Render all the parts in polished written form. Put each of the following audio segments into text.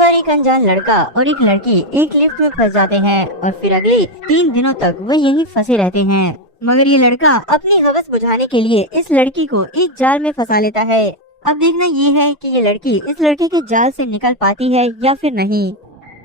बार एक अनजान लड़का और एक लड़की एक लिफ्ट में फंस जाते हैं और फिर अगले 3 दिनों तक वो यहीं फंसे रहते हैं। मगर ये लड़का अपनी हवस बुझाने के लिए इस लड़की को एक जाल में फंसा लेता है। अब देखना ये है कि ये लड़की इस लड़के के जाल से निकल पाती है या फिर नहीं।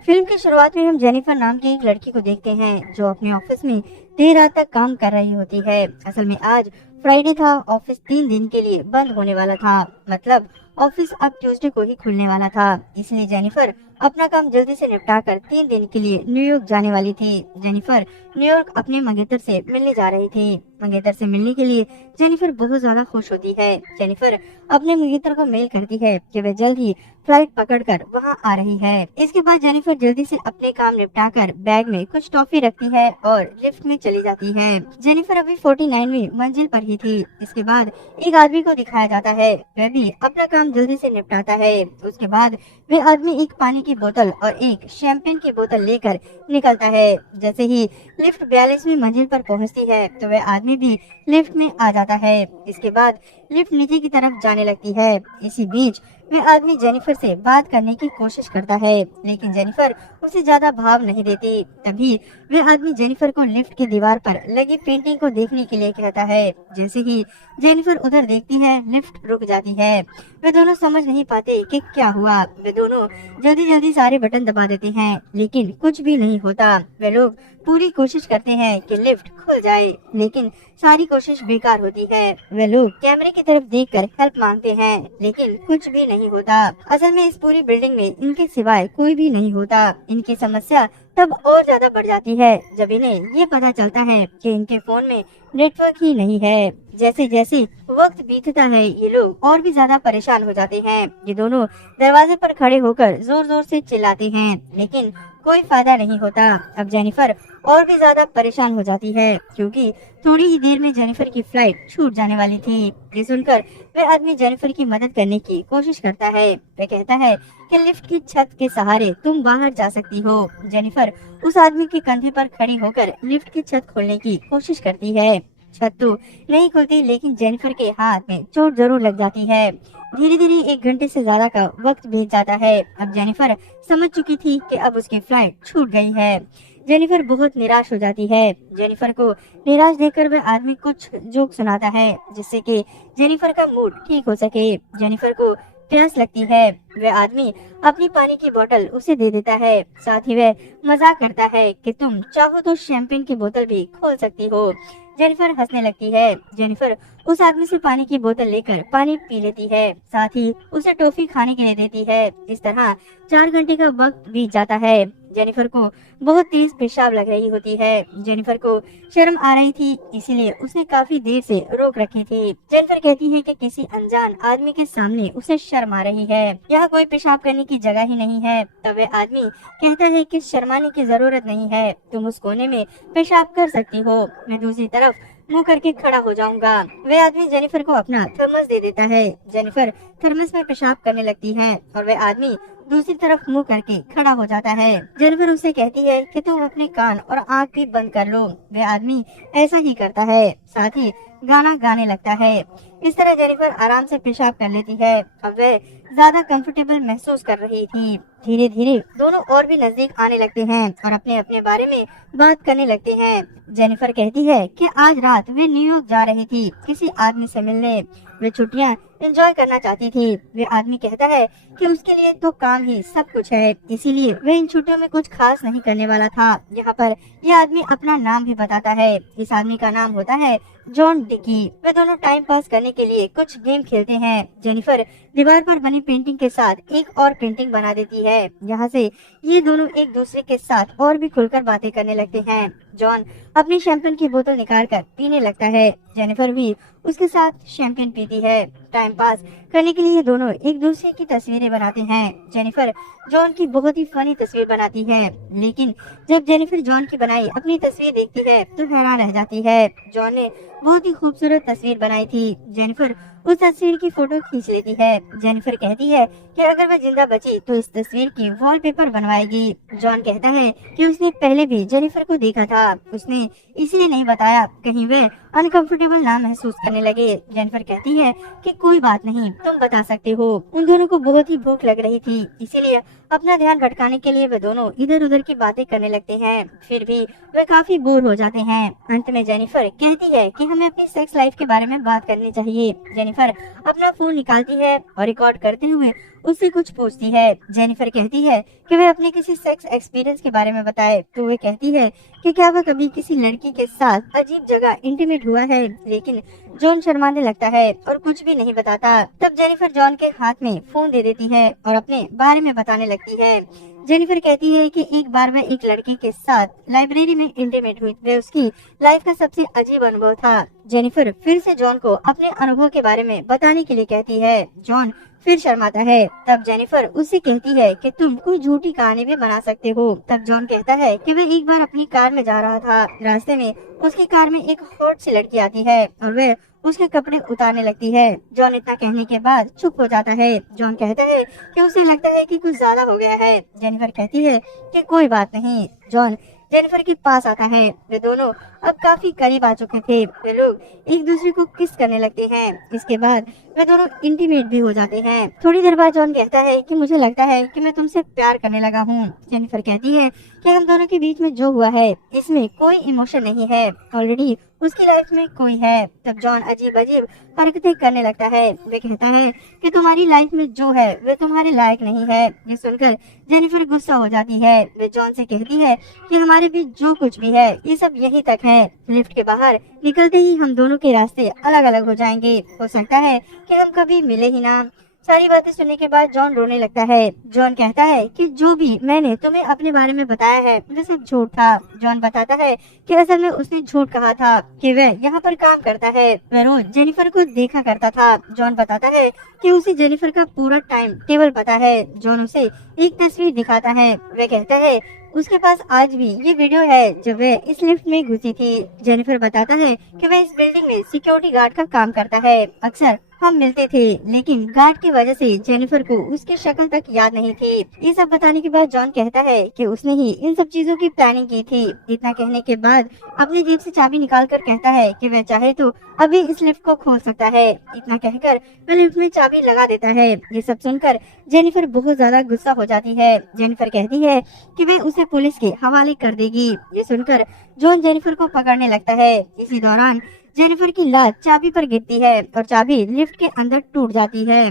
फिल्म की शुरुआत में हम जेनिफर नाम की एक लड़की को देखते हैं जो अपने ऑफिस में देर रात तक काम कर रही होती है। असल में आज फ्राइडे था, ऑफिस 3 दिन के लिए बंद होने वाला था, मतलब ऑफिस अब ट्यूसडे को ही खुलने वाला था। इसलिए जेनिफर अपना काम जल्दी से निपटाकर 3 दिन के लिए न्यूयॉर्क जाने वाली थी। जेनिफर न्यूयॉर्क अपने मंगेतर से मिलने जा रही थी। मंगेतर से मिलने के लिए जेनिफर बहुत ज्यादा खुश होती है। जेनिफर अपने मंगेतर को मेल करती है कि वह जल्द ही फ्लाइट पकड़कर वहां आ रही है। इसके बाद जेनिफर जल्दी से अपने काम निपटाकर बैग में कुछ टॉफी रखती है और लिफ्ट में चली जाती है। जेनिफर अभी 49वीं मंजिल पर ही थी। इसके बाद एक आदमी को दिखाया जाता है, वह भी अपना काम जल्दी से निपटाता है। उसके बाद वह आदमी एक पानी की बोतल और एक शैंपेन की बोतल लेकर निकलता है। जैसे ही लिफ्ट 42वीं मंजिल पर पहुंचती है तो वह आदमी भी लिफ्ट में आ जाता है। इसके बाद लिफ्ट नीचे की तरफ जाने लगती है। इसी बीच वह आदमी जेनिफर से बात करने की कोशिश करता है, लेकिन जेनिफर उसे ज्यादा भाव नहीं देती। तभी वह आदमी जेनिफर को लिफ्ट की दीवार पर लगी पेंटिंग को देखने के लिए कहता है। जैसे ही जेनिफर उधर देखती है, लिफ्ट रुक जाती है। वे दोनों समझ नहीं पाते कि क्या हुआ। वे दोनों जल्दी जल्दी सारे बटन दबा देते हैं, लेकिन कुछ भी नहीं होता। वे लोग पूरी कोशिश करते हैं कि लिफ्ट खुल जाए, लेकिन सारी कोशिश बेकार होती है। वे लोग कैमरे की तरफ देखकर हेल्प मांगते हैं, लेकिन कुछ भी नहीं होता। असल में इस पूरी बिल्डिंग में इनके सिवाय कोई भी नहीं होता। इनकी समस्या तब और ज्यादा बढ़ जाती है जब इन्हें ये पता चलता है कि इनके फोन में नेटवर्क ही नहीं है। जैसे जैसे वक्त बीतता है, ये लोग और भी ज्यादा परेशान हो जाते हैं। ये दोनों दरवाजे पर खड़े होकर जोर जोर से चिल्लाते हैं, लेकिन कोई फायदा नहीं होता। अब जेनिफर और भी ज्यादा परेशान हो जाती है, क्योंकि थोड़ी ही देर में जेनिफर की फ्लाइट छूट जाने वाली थी। ये सुनकर वह आदमी जेनिफर की मदद करने की कोशिश करता है। वह कहता है कि लिफ्ट की छत के सहारे तुम बाहर जा सकती हो। जेनिफर उस आदमी के कंधे पर खड़ी होकर लिफ्ट की छत खोलने की कोशिश करती है। छत तो नहीं खुलती, लेकिन जेनिफर के हाथ में चोट जरूर लग जाती है। धीरे धीरे 1 घंटे से ज्यादा का वक्त बीत जाता है। अब जेनिफर समझ चुकी थी कि अब उसकी फ्लाइट छूट गई है। जेनिफर बहुत निराश हो जाती है। जेनिफर को निराश देखकर वह आदमी कुछ जोक सुनाता है, जिससे कि जेनिफर का मूड ठीक हो सके। जेनिफर को प्यास लगती है। वह आदमी अपनी पानी की बोतल उसे दे देता है। साथ ही वह मजाक करता है कि तुम चाहो तो शैंपेन की बोतल भी खोल सकती हो। जेनिफर हंसने लगती है। जेनिफर उस आदमी से पानी की बोतल लेकर पानी पी लेती है, साथ ही उसे टॉफी खाने के लिए देती है। इस तरह 4 घंटे का वक्त बीत जाता है। जेनिफर को बहुत तेज पेशाब लग रही होती है। जेनिफर को शर्म आ रही थी, इसीलिए उसने काफी देर से रोक रखी थी। जेनिफर कहती है कि किसी अनजान आदमी के सामने उसे शर्म आ रही है। यहाँ कोई पेशाब करने की जगह ही नहीं है। तब वह आदमी कहता है कि शर्माने की जरूरत नहीं है, तुम उस कोने में पेशाब कर सकती हो, मैं दूसरी तरफ मुंह करके खड़ा हो जाऊंगा। वह आदमी जेनिफर को अपना थर्मस दे देता है। जेनिफर थर्मस में पेशाब करने लगती है और वह आदमी दूसरी तरफ मुंह करके खड़ा हो जाता है। जेनिफर उसे कहती है कि तुम अपने कान और आँख भी बंद कर लो। वह आदमी ऐसा ही करता है, साथ ही गाना गाने लगता है। इस तरह जेनिफर आराम से पेशाब कर लेती है। अब वह ज्यादा कंफर्टेबल महसूस कर रही थी। धीरे धीरे दोनों और भी नजदीक आने लगते हैं और अपने अपने बारे में बात करने लगते हैं। जेनिफर कहती है कि आज रात वे न्यूयॉर्क जा रही थी किसी आदमी से मिलने। वे छुट्टियां एंजॉय करना चाहती थी। वे आदमी कहता है कि उसके लिए तो काम ही सब कुछ है, इसीलिए वह इन छुट्टियों में कुछ खास नहीं करने वाला था। यहाँ पर यह आदमी अपना नाम भी बताता है। इस आदमी का नाम होता है जॉन डिकी। वे दोनों टाइम पास करने के लिए कुछ गेम खेलते हैं। जेनिफर दीवार पर बनी पेंटिंग के साथ एक और पेंटिंग बना देती है। यहाँ से ये दोनों एक दूसरे के साथ और भी खुलकर बातें करने लगते हैं। जॉन अपनी शैंपेन की बोतल निकालकर पीने लगता है। जेनिफर भी उसके साथ शैंपेन पीती है। टाइम पास करने के लिए दोनों एक दूसरे की तस्वीरें बनाते हैं। जेनिफर जॉन की बहुत ही फनी तस्वीर बनाती है, लेकिन जब जेनिफर जॉन की बनाई अपनी तस्वीर देखती है तो हैरान रह जाती है। जॉन ने बहुत ही खूबसूरत तस्वीर बनाई थी। जेनिफर उस तस्वीर की फोटो खींच लेती है। जेनिफर कहती है कि अगर वह जिंदा बची तो इस तस्वीर की वॉलपेपर बनवाएगी। जॉन कहता है कि उसने पहले भी जेनिफर को देखा था, उसने इसलिए नहीं बताया, कहीं वह अनकंफर्टेबल ना महसूस करने लगे। जेनिफर कहती है कि कोई बात नहीं, तुम बता सकते हो। उन दोनों को बहुत ही भूख लग रही थी, इसीलिए अपना ध्यान भटकाने के लिए वे दोनों इधर उधर की बातें करने लगते हैं। फिर भी वे काफी बोर हो जाते हैं। अंत में जेनिफर कहती है कि हमें अपनी सेक्स लाइफ के बारे में बात करनी चाहिए। जेनिफर अपना फोन निकालती है और रिकॉर्ड करते हुए उससे कुछ पूछती है। जेनिफर कहती है कि वह अपने किसी सेक्स एक्सपीरियंस के बारे में बताए, तो वह कहती है कि क्या वह कभी किसी लड़की के साथ अजीब जगह इंटीमेट हुआ है, लेकिन जॉन शर्माने लगता है और कुछ भी नहीं बताता। तब जेनिफर जॉन के हाथ में फोन दे देती है और अपने बारे में बताने लगती है। जेनिफर कहती है कि एक बार वह एक लड़के के साथ लाइब्रेरी में इंटीमेट हुई, वह उसकी लाइफ का सबसे अजीब अनुभव था। जेनिफर फिर से जॉन को अपने अनुभव के बारे में बताने के लिए कहती है। जॉन फिर शर्माता है। तब जेनिफर उससे कहती है कि तुम कोई झूठी कहानी भी बना सकते हो। तब जॉन कहता है कि वह एक बार अपनी कार में जा रहा था, रास्ते में उसकी कार में एक हॉट सी लड़की आती है और वह उसके कपड़े उतारने लगती है। जॉन इतना कहने के बाद चुप हो जाता है। जॉन कहता है कि उसे लगता है कि कुछ ज्यादा हो गया है। जेनिफर कहती है कि कोई बात नहीं। जॉन जेनिफर के पास आता है। वे दोनों अब काफी करीब आ चुके थे। वे लोग एक दूसरे को किस करने लगते हैं। इसके बाद वे दोनों इंटीमेट भी हो जाते हैं। थोड़ी देर बाद जॉन कहता है कि मुझे लगता है कि मैं तुमसे प्यार करने लगा हूँ। जेनिफर कहती है कि हम दोनों के बीच में जो हुआ है इसमें कोई इमोशन नहीं है, ऑलरेडी उसकी लाइफ में कोई है। तब जॉन अजीब अजीब हरकतें करने लगता है। वे कहता है कि तुम्हारी लाइफ में जो है वे तुम्हारे लायक नहीं है। ये सुनकर जेनिफर गुस्सा हो जाती है। वे जॉन से कहती है कि हमारे बीच जो कुछ भी है ये सब यहीं तक है। लिफ्ट के बाहर निकलते ही हम दोनों के रास्ते अलग अलग हो जाएंगे। हो सकता है कि हम कभी मिले ही ना। सारी बातें सुनने के बाद जॉन रोने लगता है। जॉन कहता है कि जो भी मैंने तुम्हें अपने बारे में बताया है वो सब झूठ था। जॉन बताता है कि असल में उसने झूठ कहा था कि वह यहाँ पर काम करता है। वह रोज जेनिफर को देखा करता था। जॉन बताता है कि उसे जेनिफर का पूरा टाइम टेबल पता है। जॉन उसे एक तस्वीर दिखाता है। वह कहता है उसके पास आज भी ये वीडियो है जब वह इस लिफ्ट में घुसी थी। जेनिफर बताता है कि वह इस बिल्डिंग में सिक्योरिटी गार्ड का काम करता है। अक्सर हम मिलते थे, लेकिन गार्ड की वजह से जेनिफर को उसकी शक्ल तक याद नहीं थी। ये सब बताने के बाद जॉन कहता है कि उसने ही इन सब चीजों की प्लानिंग की थी। इतना कहने के बाद अपनी जेब से चाबी निकालकर कहता है कि वह चाहे तो अभी इस लिफ्ट को खोल सकता है। इतना कहकर वह लिफ्ट में चाबी लगा देता है। ये सब सुनकर जेनिफर बहुत ज्यादा गुस्सा हो जाती है। जेनिफर कहती है कि वह उसे पुलिस के हवाले कर देगी। ये सुनकर जॉन जेनिफर को पकड़ने लगता है। इसी दौरान जेनिफर की लात चाबी पर गिरती है और चाबी लिफ्ट के अंदर टूट जाती है।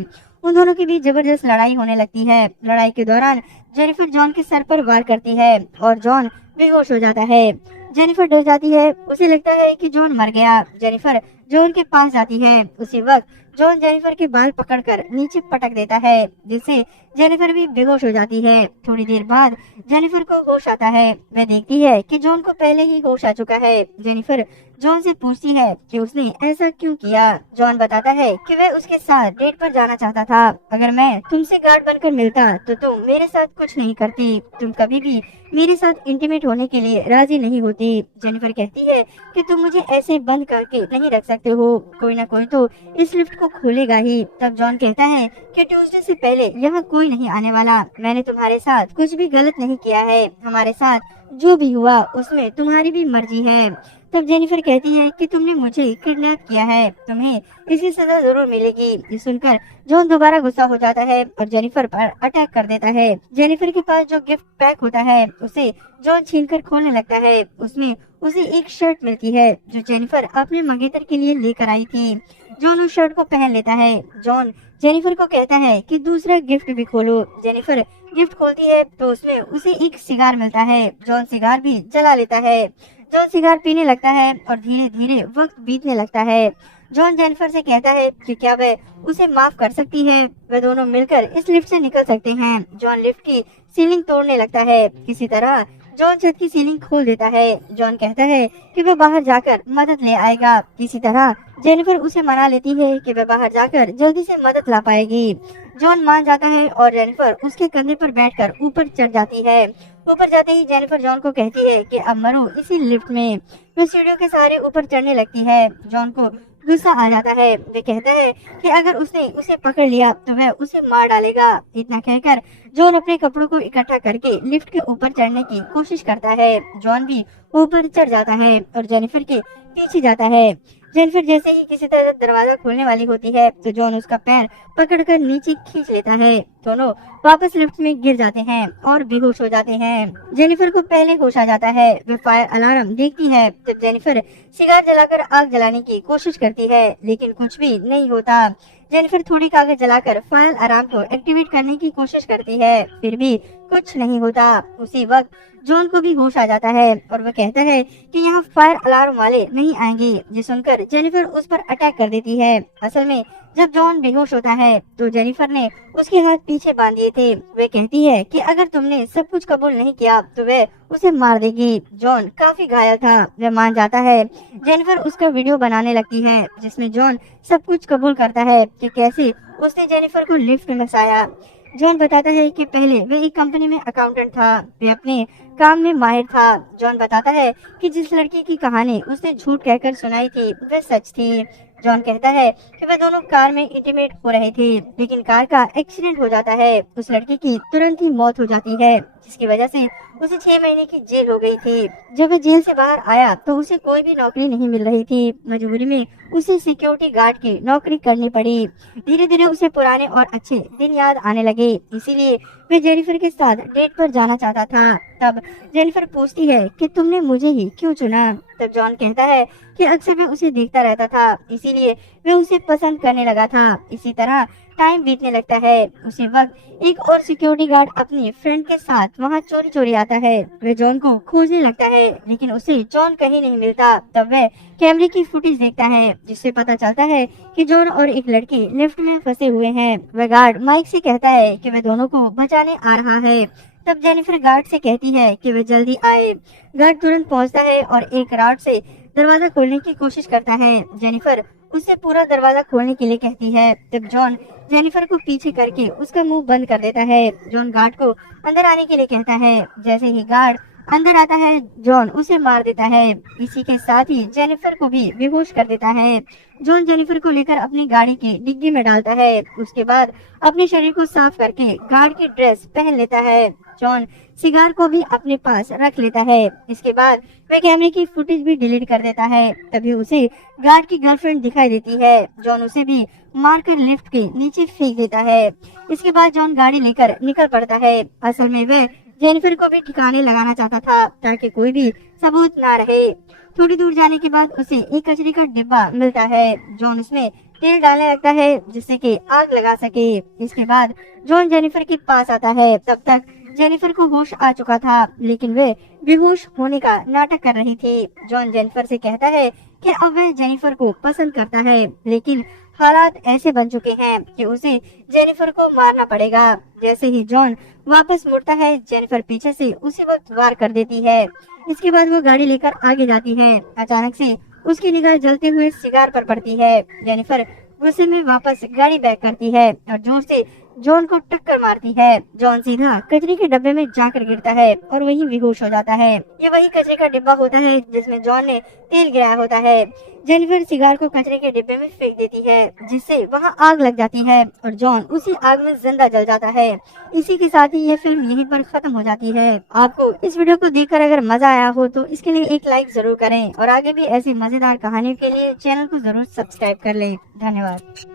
उन दोनों के बीच जबरदस्त लड़ाई होने लगती है। लड़ाई के दौरान जेनिफर जॉन के सर पर वार करती है और जॉन बेहोश हो जाता है। जेनिफर डर जाती है। उसे लगता है कि जॉन मर गया। जेनिफर जॉन के पास जाती है। उसी वक्त जॉन जेनिफर के बाल पकड़कर नीचे पटक देता है, जिससे जेनिफर भी बेहोश हो जाती है। थोड़ी देर बाद जेनिफर को होश आता है। वह देखती है कि जॉन को पहले ही होश आ चुका है। जेनिफर जॉन से पूछती है कि उसने ऐसा क्यों किया। जॉन बताता है कि वह उसके साथ डेट पर जाना चाहता था। अगर मैं तुमसे गार्ड बनकर मिलता तो तुम मेरे साथ कुछ नहीं करती। तुम कभी भी मेरे साथ इंटीमेट होने के लिए राजी नहीं होती। जेनिफर कहती है कि तुम मुझे ऐसे बंद करके नहीं रख सकते हो, कोई ना कोई तो इस लिफ्ट को खोलेगा ही। तब जॉन कहता है कि ट्यूसडे से पहले यहाँ कोई नहीं आने वाला। मैंने तुम्हारे साथ कुछ भी गलत नहीं किया है। हमारे साथ जो भी हुआ उसमें तुम्हारी भी मर्जी है। तब जेनिफर कहती है कि तुमने मुझे किडनैप किया है, तुम्हें इसकी सजा जरूर मिलेगी। ये सुनकर जॉन दोबारा गुस्सा हो जाता है और जेनिफर पर अटैक कर देता है। जेनिफर के पास जो गिफ्ट पैक होता है उसे जॉन छीनकर खोलने लगता है। उसमें उसे एक शर्ट मिलती है जो जेनिफर अपने मंगेतर के लिए लेकर आई थी। जॉन उस शर्ट को पहन लेता है। जॉन जेनिफर को कहता है कि दूसरा गिफ्ट भी खोलो। जेनिफर गिफ्ट खोलती है तो उसमें उसे एक सिगार मिलता है। जॉन सिगार भी जला लेता है। जॉन सिगार पीने लगता है और धीरे धीरे वक्त बीतने लगता है। जॉन जेनिफर से कहता है कि क्या वह उसे माफ कर सकती है। वे दोनों मिलकर इस लिफ्ट से निकल सकते हैं। जॉन लिफ्ट की सीलिंग तोड़ने लगता है। किसी तरह जॉन छत की सीलिंग खोल देता है। जॉन कहता है कि वह बाहर जाकर मदद ले आएगा। किसी तरह जेनिफर उसे मना लेती है कि वह बाहर जाकर जल्दी से मदद ला पाएगी। जॉन मान जाता है और जेनिफर उसके कंधे पर बैठकर ऊपर चढ़ जाती है। ऊपर जाते ही जेनिफर जॉन को कहती है कि अब मरो इसी लिफ्ट में। वह सीढ़ियों के सहारे ऊपर चढ़ने लगती है। जॉन को गुस्सा आ जाता है। वे कहता है कि अगर उसने उसे पकड़ लिया तो वह उसे मार डालेगा। इतना कहकर जॉन अपने कपड़ों को इकट्ठा करके लिफ्ट के ऊपर चढ़ने की कोशिश करता है। जॉन भी ऊपर चढ़ जाता है और जेनिफर के पीछे जाता है। जेनिफर जैसे ही किसी तरह दरवाजा खोलने वाली होती है तो जॉन उसका पैर पकड़कर नीचे खींच लेता है। दोनों वापस लिफ्ट में गिर जाते हैं और बेहोश हो जाते हैं। जेनिफर को पहले होश आ जाता है। वे फायर अलार्म देखती है। तब जेनिफर सिगार जलाकर आग जलाने की कोशिश करती है लेकिन कुछ भी नहीं होता। जेनिफर थोड़ी कागज जलाकर फायर अलार्म को एक्टिवेट करने की कोशिश करती है, फिर भी कुछ नहीं होता। उसी वक्त जॉन को भी होश आ जाता है और वह कहता है कि यहाँ फायर अलार्म वाले नहीं आएंगे। ये सुनकर जेनिफर उस पर अटैक कर देती है। असल में जब जॉन बेहोश होता है तो जेनिफर ने उसके हाथ पीछे बांध दिए थे। वे कहती है कि अगर तुमने सब कुछ कबूल नहीं किया तो वह उसे मार देगी। जॉन काफी घायल था, वह मान जाता है। जेनिफर उसका वीडियो बनाने लगती है जिसमें जॉन सब कुछ कबूल करता है कि कैसे उसने जेनिफर को लिफ्ट में फंसाया। जॉन बताता है कि पहले वे एक कंपनी में अकाउंटेंट था, वे अपने काम में माहिर था। जॉन बताता है कि जिस लड़की की कहानी उसने झूठ कहकर सुनाई थी वह सच थी। जॉन कहता है कि वे दोनों कार में इंटीमेट हो रहे थे लेकिन कार का एक्सीडेंट हो जाता है। उस लड़की की तुरंत ही मौत हो जाती है जिसकी वजह से उसे 6 महीने की जेल हो गई थी। जब वह जेल से बाहर आया तो उसे कोई भी नौकरी नहीं मिल रही थी। मजबूरी में उसे सिक्योरिटी गार्ड की नौकरी करनी पड़ी। धीरे धीरे उसे पुराने और अच्छे दिन याद आने लगे, इसीलिए वह जेनिफर के साथ डेट पर जाना चाहता था। तब जेनिफर पूछती है कि तुमने मुझे ही क्यों चुना। तब जॉन कहता है कि अक्सर वह उसे देखता रहता था, इसीलिए वह उसे पसंद करने लगा था। इसी तरह टाइम बीतने लगता है। उसी वक्त एक और सिक्योरिटी गार्ड अपनी फ्रेंड के साथ वहां चोरी चोरी आता है। वह जॉन को खोजने लगता है लेकिन उसे जॉन कहीं नहीं मिलता। तब वह कैमरे की फुटेज देखता है जिससे पता चलता है कि जॉन और एक लड़की लिफ्ट में फंसे हुए हैं। वह गार्ड माइक से कहता है कि वह दोनों को बचाने आ रहा है। तब जेनिफर गार्ड से कहती है कि वह जल्दी आए। गार्ड तुरंत पहुंचता है और एक रॉड से दरवाजा खोलने की कोशिश करता है। जेनिफर उससे पूरा दरवाजा खोलने के लिए कहती है। तब जॉन जेनिफर को पीछे करके उसका मुंह बंद कर देता है। जॉन गार्ड को अंदर आने के लिए कहता है। जैसे ही गार्ड अंदर आता है जॉन उसे मार देता है। इसी के साथ ही जेनिफर को भी बेहोश कर देता है। जॉन जेनिफर को लेकर अपनी गाड़ी की डिग्गी में डालता है। उसके बाद अपने शरीर को साफ करके गार्ड की ड्रेस पहन लेता है। जॉन सिगार को भी अपने पास रख लेता है। इसके बाद वह कैमरे की फुटेज भी डिलीट कर देता है। तभी उसे गार्ड की गर्लफ्रेंड दिखाई देती है। जॉन उसे भी मारकर लिफ्ट के नीचे फेंक देता है। इसके बाद जॉन गाड़ी लेकर निकल पड़ता है। असल में वह जेनिफर को भी ठिकाने लगाना चाहता था ताकि कोई भी सबूत ना रहे। थोड़ी दूर जाने के बाद उसे एक कचरे का डिब्बा मिलता है। जॉन उसमें तेल डालने लगता है जिससे कि आग लगा सके। इसके बाद जॉन जेनिफर के पास आता है। तब तक जेनिफर को होश आ चुका था लेकिन वे बेहोश होने का नाटक कर रही थी। जॉन जेनिफर से कहता है कि अब वह जेनिफर को पसंद करता है लेकिन हालात ऐसे बन चुके हैं कि उसे जेनिफर को मारना पड़ेगा। जैसे ही जॉन वापस मुड़ता है जेनिफर पीछे से उसी वक्त वार कर देती है। इसके बाद वो गाड़ी लेकर आगे जाती है। अचानक से उसकी निगाह जलते हुए सिगार पर पड़ती है। जेनिफर गुस्से में वापस गाड़ी बैक करती है और जोर से जॉन को टक्कर मारती है। जॉन सीधा कचरे के डब्बे में जाकर गिरता है और वहीं बेहोश हो जाता है। ये वही कचरे का डिब्बा होता है जिसमें जॉन ने तेल गिराया होता है। जेनिफर सिगार को कचरे के डिब्बे में फेंक देती है जिससे वहां आग लग जाती है और जॉन उसी आग में जिंदा जल जाता है। इसी के साथ ही ये फिल्म यहीं पर खत्म हो जाती है। आपको इस वीडियो को देखकर अगर मजा आया हो तो इसके लिए एक लाइक जरूर करें और आगे भी ऐसी मजेदार कहानियों के लिए चैनल को जरूर सब्सक्राइब कर लें। धन्यवाद।